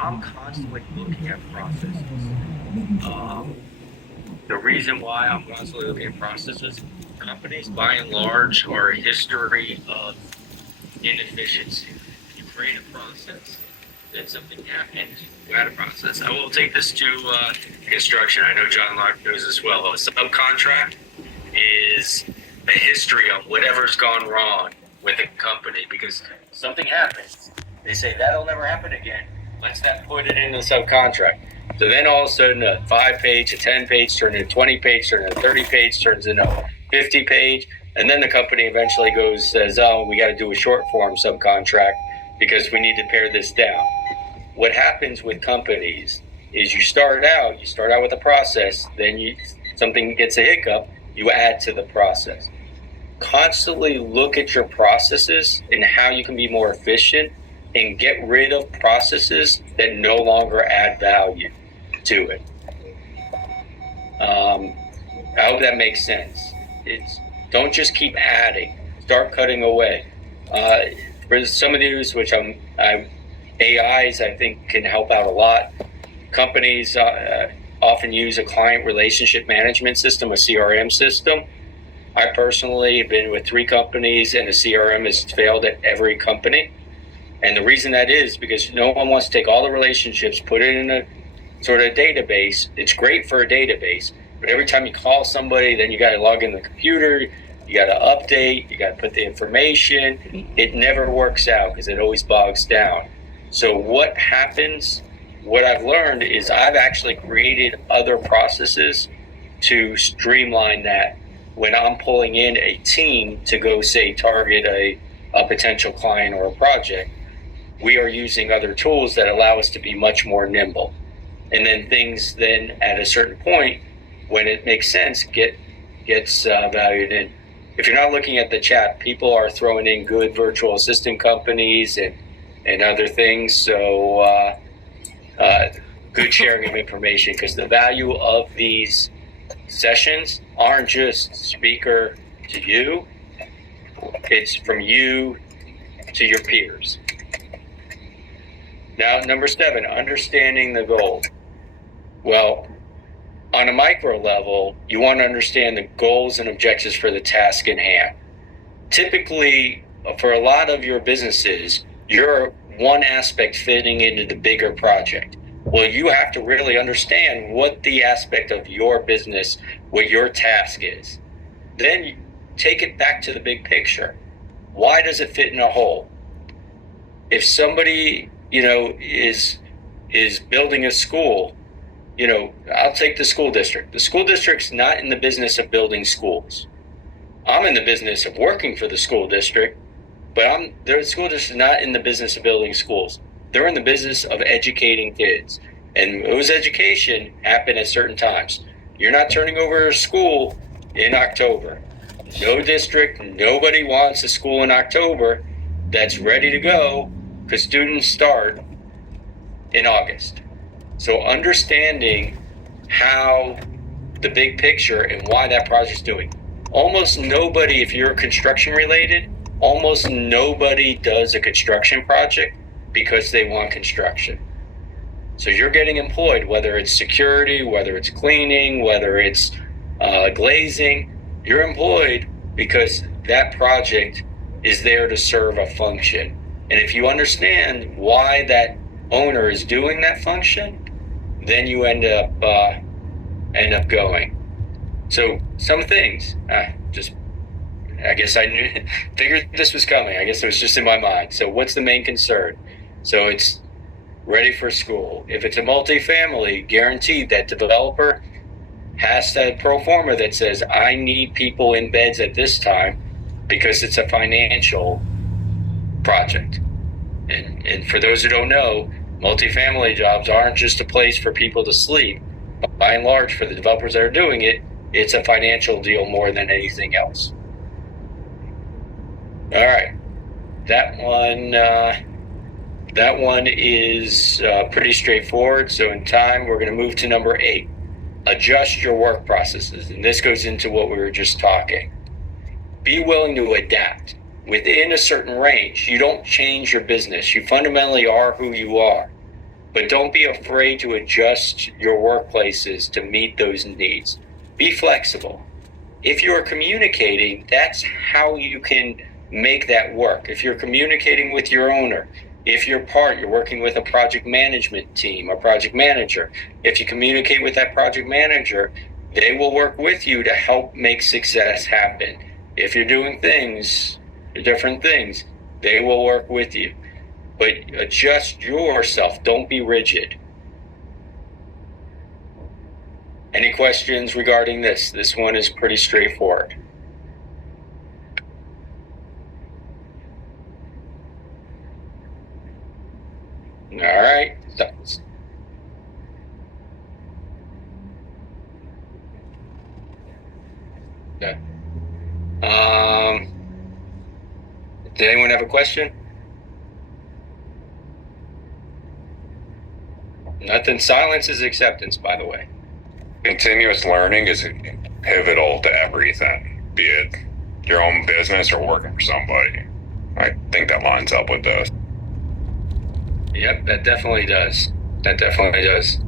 I'm constantly looking at processes. Um, the reason why I'm constantly looking at processes, companies by and large are a history of inefficiency. You create a process, then something happens. You add a process. I will take this to construction. I know John Locke knows as well. A subcontract is a history of whatever's gone wrong with a company because something happens. They say that'll never happen again. Let's not put it in the subcontract. So then all of a sudden a 5-page, a 10-page turns into 20-page, turns into 30-page, turns into 50-page. And then the company eventually says, oh, we got to do a short form subcontract because we need to pare this down. What happens with companies is you start out with a process, then something gets a hiccup, you add to the process. Constantly look at your processes and how you can be more efficient and get rid of processes that no longer add value to it. I hope that makes sense. Don't just keep adding, start cutting away. For some of these, which AIs I think can help out a lot. Companies often use a client relationship management system, a CRM system. I personally have been with 3 companies and the CRM has failed at every company. And the reason that is because no one wants to take all the relationships, put it in a sort of database. It's great for a database, but every time you call somebody, then you got to log in the computer, you got to update, you got to put the information. It never works out because it always bogs down. So what happens, what I've learned is I've actually created other processes to streamline that when I'm pulling in a team to go, say, target a potential client or a project. We are using other tools that allow us to be much more nimble. And then things then at a certain point, when it makes sense, gets valued in. If you're not looking at the chat, people are throwing in good virtual assistant companies and other things. So good sharing of information because the value of these sessions aren't just speaker to you, it's from you to your peers. Now, number 7, understanding the goal. Well, on a micro level, you want to understand the goals and objectives for the task in hand. Typically, for a lot of your businesses, you're one aspect fitting into the bigger project. Well, you have to really understand what the aspect of your business, what your task is. Then you take it back to the big picture. Why does it fit in a hole? If somebody, is building a school, I'll take the school district. The school district's not in the business of building schools. I'm in the business of working for the school district, but the school district is not in the business of building schools. They're in the business of educating kids. And those education happen at certain times. You're not turning over a school in October. No district, nobody wants a school in October that's ready to go because students start in August. So understanding how the big picture and why that project's doing. Almost nobody, if you're construction related, almost nobody does a construction project because they want construction. So you're getting employed, whether it's security, whether it's cleaning, whether it's glazing, you're employed because that project is there to serve a function. And if you understand why that owner is doing that function, then you end up going. So some things, I guess I figured this was coming. I guess it was just in my mind. So what's the main concern? So it's ready for school. If it's a multifamily, guaranteed that developer has that pro forma that says, I need people in beds at this time because it's a financial project. And for those who don't know, multifamily jobs aren't just a place for people to sleep. By and large, for the developers that are doing it, it's a financial deal more than anything else. All right, that one is pretty straightforward. So in time, we're going to move to number 8. Adjust your work processes. And this goes into what we were just talking. Be willing to adapt. Within a certain range, you don't change your business. You fundamentally are who you are. But don't be afraid to adjust your workplaces to meet those needs. Be flexible. If you're communicating, that's how you can make that work. If you're communicating with your owner, if you're working with a project management team, a project manager. If you communicate with that project manager, they will work with you to help make success happen. If you're doing different things, they will work with you. But adjust yourself. Don't be rigid. Any questions regarding this? This one is pretty straightforward. All right. Okay. Did anyone have a question? Nothing. Silence is acceptance, by the way. Continuous learning is pivotal to everything, be it your own business or working for somebody. I think that lines up with this. Yep, that definitely does. That definitely does.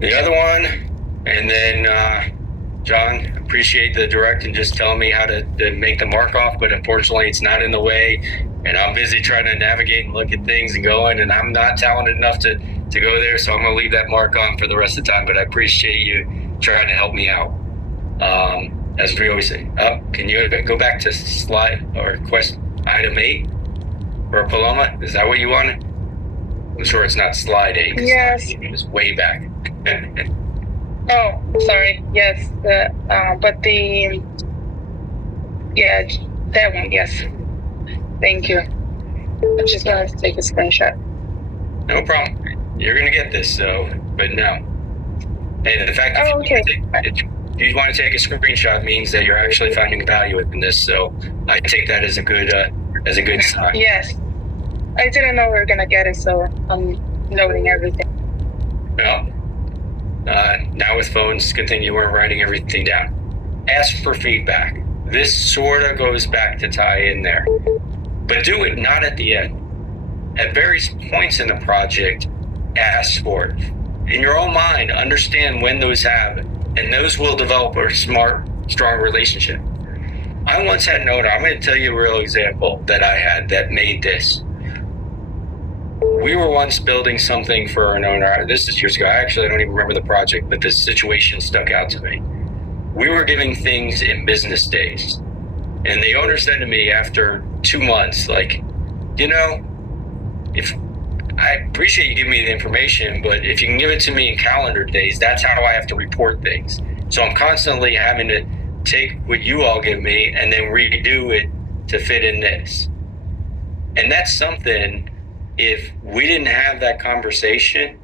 The other one, and then John, appreciate the direct and just telling me how to make the mark off, but unfortunately it's not in the way, and I'm busy trying to navigate and look at things and going, and I'm not talented enough to go there, so I'm going to leave that mark on for the rest of the time, but I appreciate you trying to help me out. As we always say, can you go back to slide or question item 8 for Paloma? Is that what you wanted? I'm sure it's not slide 8. Yes. It's way back. Oh, sorry. Yes. But that one. Yes. Thank you. I'm just going to take a screenshot. No problem. You're going to get this, but no. Hey, the fact that if you want to take a screenshot means that you're actually finding value in this, so I take that as a good sign. Yes. I didn't know we were going to get it, so I'm noting everything. Well, now with phones, it's a good thing you weren't writing everything down. Ask for feedback. This sort of goes back to tie in there. But do it not at the end. At various points in the project, ask for it. In your own mind, understand when those happen, and those will develop a strong relationship. I once had an owner, I'm going to tell you a real example that I had that made this. We were once building something for an owner. This is years ago. I don't even remember the project, but this situation stuck out to me. We were giving things in business days. And the owner said to me after 2 months, if I appreciate you giving me the information, but if you can give it to me in calendar days, that's how I have to report things. So I'm constantly having to take what you all give me and then redo it to fit in this. And that's something, if we didn't have that conversation,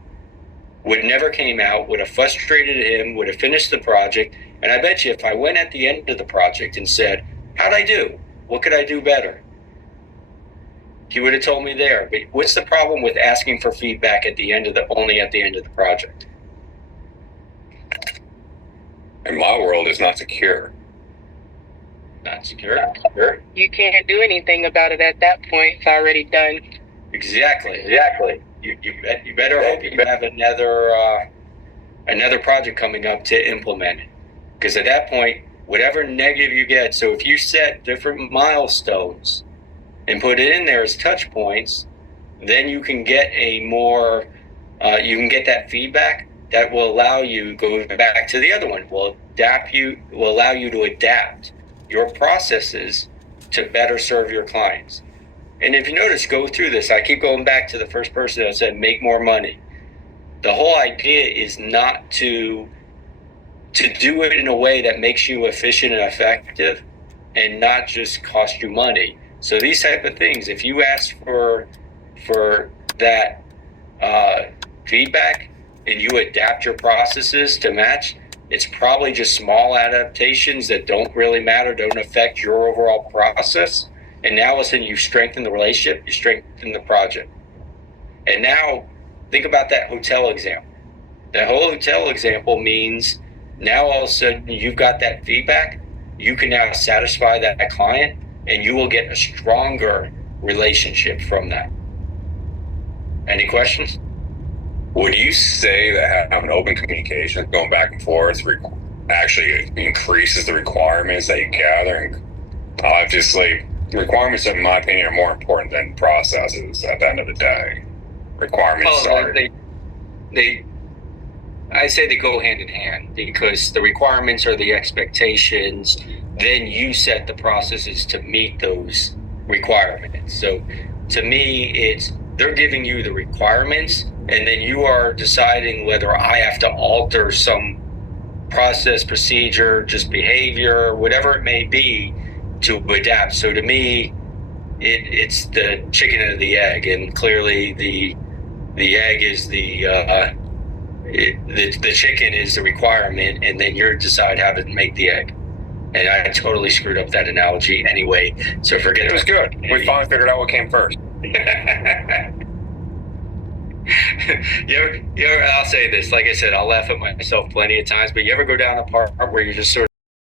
would never came out, would have frustrated him, would have finished the project. And I bet you if I went at the end of the project and said, how'd I do? What could I do better? He would have told me there. But what's the problem with asking for feedback only at the end of the project? In my world, it's not secure. Not secure. You can't do anything about it at that point. It's already done. Exactly. You better hope you have another project coming up to implement it. Because at that point, whatever negative you get, so if you set different milestones and put it in there as touch points, then you can get that feedback that will allow you to go back to the other one. Will allow you to adapt your processes to better serve your clients. And if you notice, go through this. I keep going back to the first person that said, make more money. The whole idea is not to do it in a way that makes you efficient and effective and not just cost you money. So these type of things, if you ask for that feedback and you adapt your processes to match, it's probably just small adaptations that don't really matter, don't affect your overall process. And now all of a sudden you strengthen the relationship, you strengthen the project. And now think about that hotel example. The whole hotel example means now all of a sudden you've got that feedback, you can now satisfy that client, and you will get a stronger relationship from that. Any questions? Would you say that having open communication, going back and forth, actually increases the requirements that you gather? And obviously, requirements, in my opinion, are more important than processes at the end of the day. Requirements are. I say they go hand in hand, because the requirements are the expectations. Then you set the processes to meet those requirements. So to me, they're giving you the requirements, and then you are deciding whether I have to alter some process, procedure, just behavior, whatever it may be, to adapt. So to me, it's the chicken and the egg, and clearly the egg is the chicken is the requirement, and then you decide how to make the egg. And I totally screwed up that analogy anyway, so forget it. It was good. We finally figured out what came first. I'll say this, like I said, I'll laugh at myself plenty of times, but you ever go down a part where you're just sort of